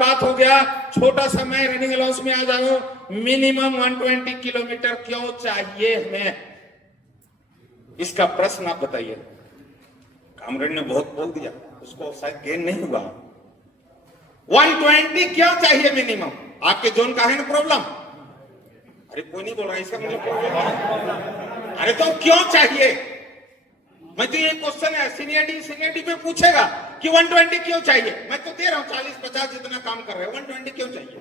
बात हो गया, छोटा सा मैं रनिंग अलाउंस में आ जाऊं। मिनिमम 120 किलोमीटर क्यों चाहिए हमें, इसका प्रश्न आप बताइए। कामरेड ने बहुत बोल दिया, उसको शायद गेन नहीं हुआ। 120 क्यों चाहिए मिनिमम? आपके जोन का है ना प्रॉब्लम? अरे कोई नहीं बोल रहा, इसका मतलब प्रॉब्लम। अरे तो क्यों चाहिए? मैं तो ये क्वेश्चन है, सीनियरिटी पे पूछेगा कि 120 क्यों चाहिए। मैं तो दे रहा हूं 40-50 जितना काम कर रहे हैं, 120 क्यों चाहिए?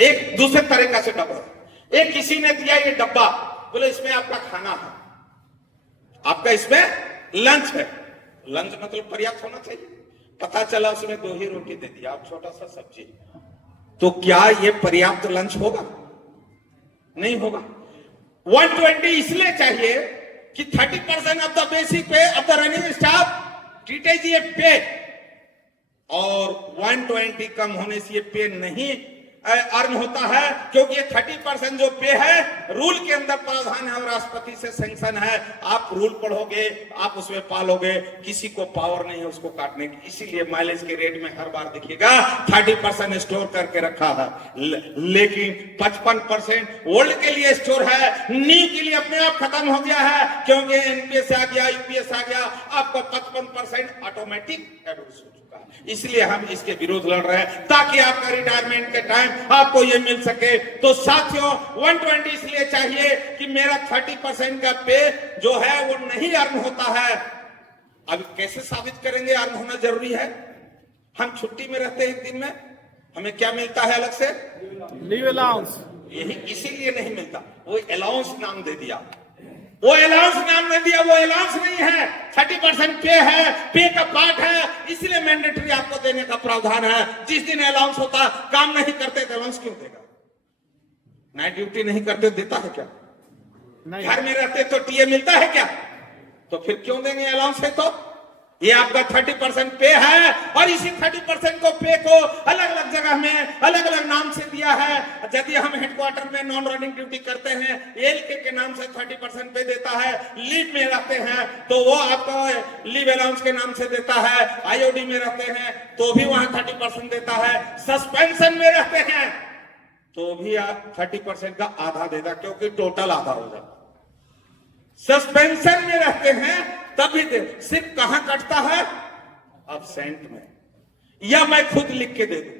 एक दूसरे तरीका से डब्बा, एक किसी ने दिया ये डब्बा, बोले इसमें आपका खाना है, आपका इसमें लंच है। लंच मतलब पर्याप्त होना चाहिए। पता चला उसमें 2 ही रोटी दे दिया, आप छोटा सा सब्जी, तो क्या ये पर्याप्त लंच होगा? नहीं होगा। 120 इसलिए चाहिए कि 30% of the basic pay of the running staff treat as a pay, और 120 कम होने से ये पे नहीं अर्न होता है, क्योंकि ये 30% जो पे है रूल के अंदर प्रावधान है और राष्ट्रपति से सैंक्शन है। आप रूल पढ़ोगे, आप उसमें पालोगे, किसी को पावर नहीं है उसको काटने की। इसीलिए माइलेज के रेट में हर बार देखिएगा 30% स्टोर करके रखा है, लेकिन 55% ओल्ड के लिए स्टोर है, न्यू के लिए अपने आप खत्म हो गया है, क्योंकि एनपीएस आ गया, यूपीएस आ गया, आपका 55% ऑटोमेटिक एडवांस हो चुका है। इसलिए हम इसके विरोध लड़ रहे हैं, ताकि आपका रिटायरमेंट के टाइम आपको ये मिल सके। तो साथियों 120 इसलिए चाहिए कि मेरा 30% का पे जो है वो नहीं अर्न होता है। अब कैसे साबित करेंगे अर्न होना जरूरी है? हम छुट्टी में रहते हैं, एक दिन में हमें क्या मिलता है अलग से? Leave allowance. यही इसीलिए नहीं मिलता, वो अलाउंस नाम दे दिया। वो अलाउंस नाम नहीं दिया, वो अलाउंस नहीं है, 30% पे है, पे का पार्ट है, इसलिए मैंडेटरी आपको देने का प्रावधान है। जिस दिन अलाउंस होता, काम नहीं करते तो अलाउंस क्यों देगा? नाइट ड्यूटी नहीं करते देता है क्या? घर में रहते तो टीए मिलता है क्या? तो फिर क्यों देंगे अलाउंस है? तो ये आपका 30% पे है, और इसी 30% को पे को अलग अलग जगह में अलग अलग नाम से दिया है। यदि हम हेडक्वार्टर में नॉन रनिंग ड्यूटी करते हैं, एलके के नाम से 30% पे देता है। लीव में रहते हैं तो वो आपको लीव अलाउंस के नाम से देता है। आईओडी में रहते हैं तो भी वहां 30% देता है। सस्पेंशन में रहते हैं तो भी आप 30% का आधा देता, क्योंकि टोटल आधा हो जाता। सस्पेंशन में रहते हैं तभी दे, सिर्फ कहां कटता है? एब्सेंट में, या मैं खुद लिख के दे दूं।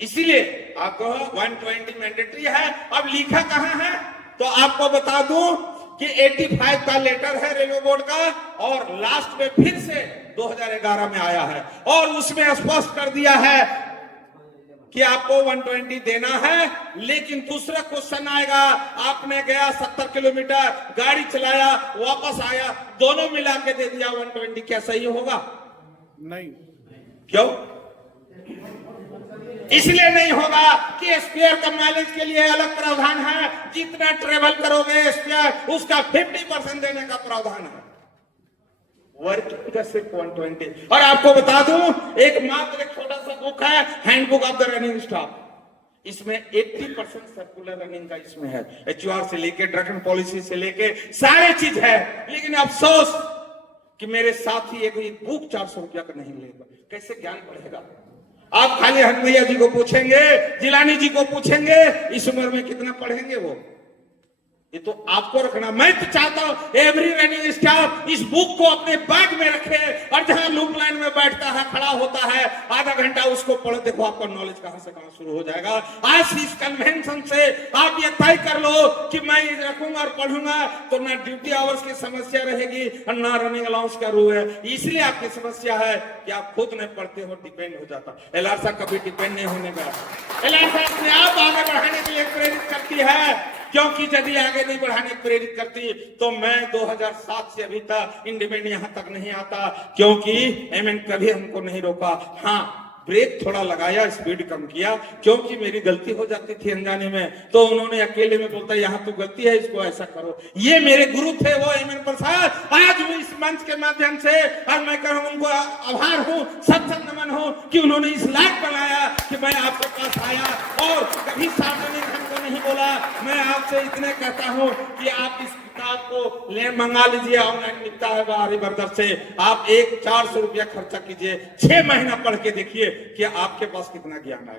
इसीलिए आपको 120 मैंडेटरी है। अब लिखा कहां है? तो आपको बता दूं कि 85 का लेटर है रेलवे बोर्ड का, और लास्ट में फिर से 2011 में आया है, और उसमें स्पष्ट कर दिया है कि आपको 120 देना है। लेकिन दूसरा क्वेश्चन आएगा, आपने गया 70 किलोमीटर गाड़ी चलाया, वापस आया, दोनों मिला के दे दिया 120, क्या सही होगा? नहीं। क्यों? इसलिए नहीं होगा कि स्पेयर का माइलेज के लिए अलग प्रावधान है। जितना ट्रेवल करोगे स्पेयर, उसका 50% देने का प्रावधान है। वर्किंग का सिर्फ 120। और आपको बता दूं, एक मात्र एक छोटा सा बुक है, handbook of the running staff. इसमें 80% सर्कुलर रनिंग का इसमें है, एचयूआर से लेके ड्रग पॉलिसी से लेके सारे चीज है। लेकिन अफसोस कि मेरे साथी एक बुक 400 रुपया का नहीं लेगा, कैसे ज्ञान बढ़ेगा? आप खाली हनुमैया जी को पूछेंगे, जिलानी जी को पूछेंगे, इस उम्र में कितना पढ़ेंगे वो? ये तो आपको रखना। मैं तो चाहता हूं एवरी रनिंग स्टाफ इस बुक को अपने बैग में रखे, और जहां लूप लाइन में बैठता है, खड़ा होता है, आधा घंटा उसको पढ़ो। देखो आपका नॉलेज कहां से कहां शुरू हो जाएगा। आज इस कन्वेंशन से आप ये तय कर लो कि मैं रखूंगा और पढ़ूंगा, तो ना ड्यूटी आवर्स की समस्या रहेगी और ना रनिंग अलाउंस का रूल है। इसलिए आपकी समस्या है कि आप खुद नहीं पढ़ते हो, डिपेंड हो जाता। एलआरसा कभी डिपेंड नहीं होने का। एलआरसा अपने आप आगे बढ़ाने के लिए प्रेरित करती है, क्योंकि यदि आगे नहीं बढ़ाने की प्रेरित करती तो मैं 2007 से अभी तक इंडिपेंडेंट यहां तक नहीं आता, क्योंकि एमएन कभी हमको नहीं रोका। हाँ, ब्रेक थोड़ा लगाया, स्पीड कम किया, क्योंकि मेरी गलती हो जाती थी अनजाने में, तो उन्होंने अकेले में बोलता यहाँ तो गलती है, इसको ऐसा करो। ये मेरे गुरु थे वो एमएन प्रसाद। आज भी इस मंच के माध्यम से और मैं कहूँ उनको आभार हूँ, सत नमन हूँ कि उन्होंने इस लायक बनाया कि मैं आपके पास आया, और कभी सार्वजनिक हमको नहीं बोला। मैं आपसे इतने कहता हूं कि आप इस किताब को ले मंगा लीजिए, ऑनलाइन मिलता है बाहरी बर्दर से। आप 400 रुपया खर्चा कीजिए, 6 महीना पढ़ के देखिए कि आपके पास कितना ज्ञान है।